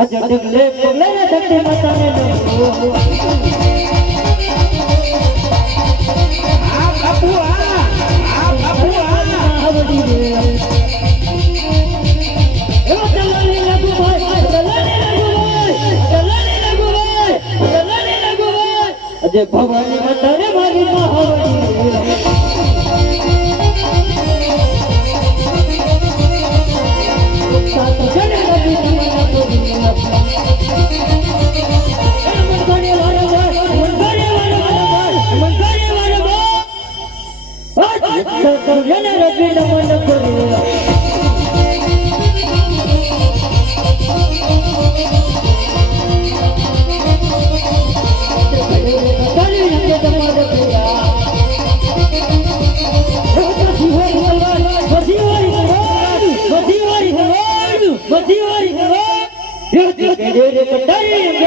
અજ ડગલે પગલે ધરતી માતાને નમો આ બાપુ આ આ બાપુ આ આવડી રે એવો ચલાની લાગુ ભાઈ ચલાની લાગુ ભાઈ ચલાની લાગુ ભાઈ ચલાની લાગુ ભાઈ અજે ભવાની માતા રે મારી મહાવડી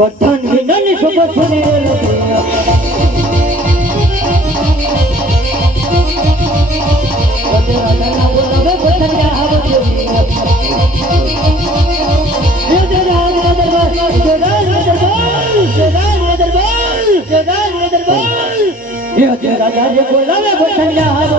પઠાણ વિનાની શપથ સુની રાજા બોલાવે પઠાણ હારો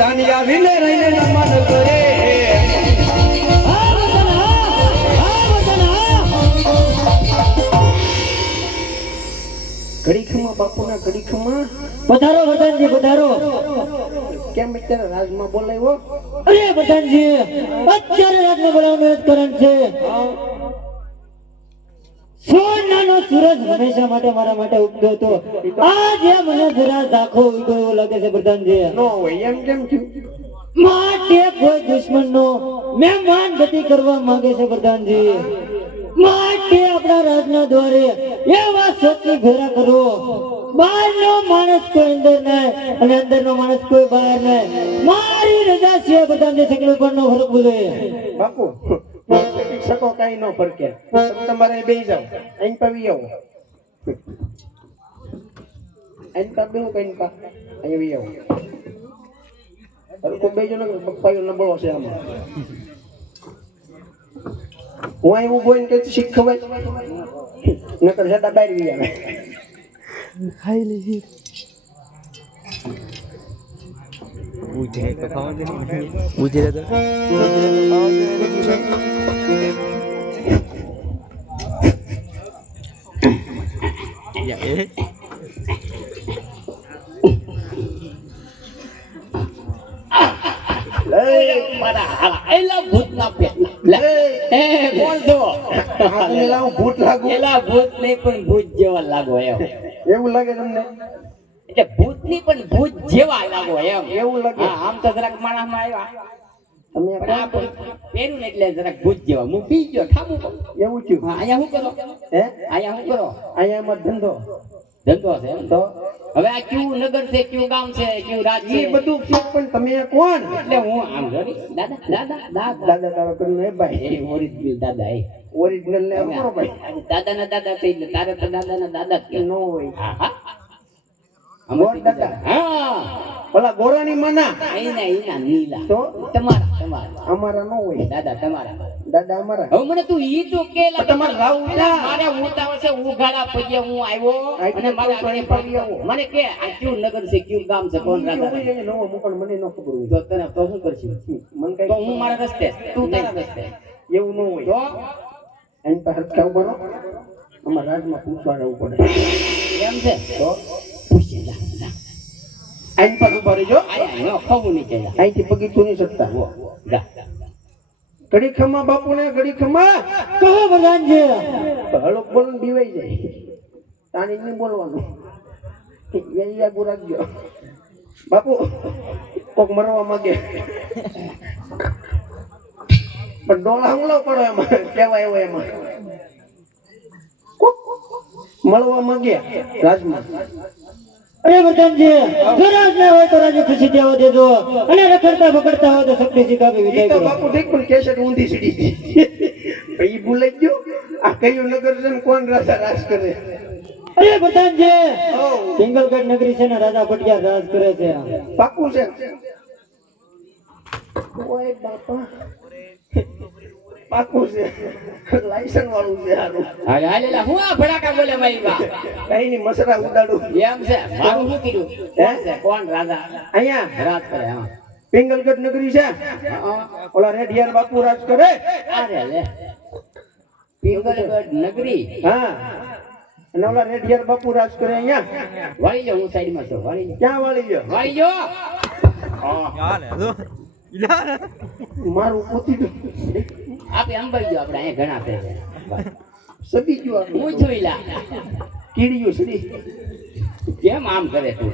આજ વિને રહીને નમન કરે. ઘડીખમાં બાપુના ઘડીખમાં પધારો વતનજી પધારો. કેમ અત્યારે રાજમાં બોલાવ્યો? અરે વતનજી અત્યારે રાજમાં બોલાવવાનો એક કારણ છે. સૂરજ હંમેશા માટે મારા માટે ઉગતો હતો. આજે મને જરા ઝાખો ઉગતો એવો લાગે છે પ્રધાનજી. નો હોય એમ કેમ થયું? માટે કોઈ દુશ્મનનો મહેમાન ગતિ કરવા માંગે છે પ્રધાનજી. માટે આપણા રાજના દ્વારે એવા સ્વચ્છ ભેરા કરો. બહારનો માણસ કોઈ અંદર નહીં અને અંદરનો માણસ કોઈ બહાર નહીં. મારી રજા છે બધાને સકલ પરનો ફરક બોલે. બાપુ શકો કઈ ન તમે તમારે બે જાઓ. અહીં પાવી આવો. અહીં પા બેહું કઈ પા? અહીં બી આવો. હરકો બેજો ને બપ્પાયો નબળો છે આમાં. હું અહીં ઊભો ને કઈ શીખવાય નકર જતા બહાર બી આવે. ખાઈ ભૂતના એ કોણ છો આ તમે લાવું ભૂત લાગુ એલા ભૂત નહીં પણ ભૂત જેવા લાગો એવું લાગે તમને? એટલે ભૂતની પણ ભૂત જેવા લાગો એમ. એવું લાગે. આમ તો જરાક માણસમાં આવ્યા. તમે પણ આ ભૂત પહેર્યું એટલે જરાક ભૂત જેવા. હું પી ગયો ઠામું એવું થયું. અહીંયા શું કરો? હે? અહીંયા શું કરો? અહીંયા અમારો ધંધો. ધંધો છે એમ. તો? હવે આ કયું નગર છે કયું ગામ છે કયું રાજ એ બધું પણ તમે કોણ? એટલે હું આમ જોની દાદા દાદા. દાદા દાદા તારો કરીને એ ભાઈ. એ ઓરિજિનલ દાદા એ. ઓરિજિનલ ને એમ દાદા ના દાદા થઈ એટલે તારે તો દાદા ના દાદા કે નો હોય. હા હા. મોટ દાદા. હા. ઓલા ગોરાની માના. એના એના નીલા. તો? તમારા તમારા. અમારા નો હોય. દાદા તમારા દાદા અમારા. હવે મને તું ઈ તો કે લા પણ રાવ ના. મારે ઉતાવળ છે ઉઘાડા પગે હું આવ્યો. અને મારા આગળ પડી આવો. મને કે આ કયું નગર છે કયું ગામ છે કોણ રાજા નવો મુકણ મને ન ખબર હોય. તો તને તો શું કરશે? મને તો હું મારા રસ્તે તું તારા રસ્તે. એવું ન હોય. તો? એમ પર હરખા ઊભા અમારા રાજમાં પૂછવા જવું પડે. એમ છે? તો? પૂછી જા જા. એની પાસે ઊભા રહેજો આયા નો નીચે જા પગીતું નહીં શકતા. જા ઘડી ખમા બાપુ ને ઘડી ખમા કહો પ્રધાનજી હળો બોલ બીવાઈ જાય. તાણી નહીં બોલવાનું. આગુ રાખજો. બાપુ કોક મરવા માંગે. પણ ડોલા હુમલો પડો એમાં. કહેવાય એવો એમાં. મળવા માંગે. રાજમાં. અરે પ્રધાનજી જો ના હોય તો રાજી ખુશી દેવા દેજો. અને રખડતા પકડતા હોય તો શક્તિ શીખાવી વિદાય કરો. બાપુ ઠીક પણ કેસેટ ઊંધી સીડી ઈ ભૂલાઈ ગયો? આ કયું નગર છે ને કોણ રાજા રાજ કરે? અરે પ્રધાનજી ઓ. પિંગલગઢ નગરી છે ને રાજા ભટિયા રાજ કરે છે. પાકું છે. ઓય બાપા. પાકું છે. લાયસન્સ વાળું છે હારું. હાલે હાલે લા, હું આ ભડાકા બોલે ભાઈ બા કઈ ની મસરા ઉડાડું. એમ છે? મારું શું કીધું? કોણ છે? કોણ? રાજા? અહીંયા? રાત કરે હા. પિંગલગઢ નગરી છે? ઓલા રેડિયાર બાપુ રાજ કરે? અરે લે. પિંગલગઢ નગરી? હા. અને ઓલા રેડિયાર બાપુ રાજ કરે અહીંયા? વાળી લો હું સાઈડમાં છું વાળી લો ક્યાં વાળી ગયો વાળી જો મારું પોતી આપે અંબાઈ ગયો આપણે અહીંયા ઘણા છે. સદી ગયો હું જોઈ લા. કીડીયું સદી કેમ આમ કરે તું?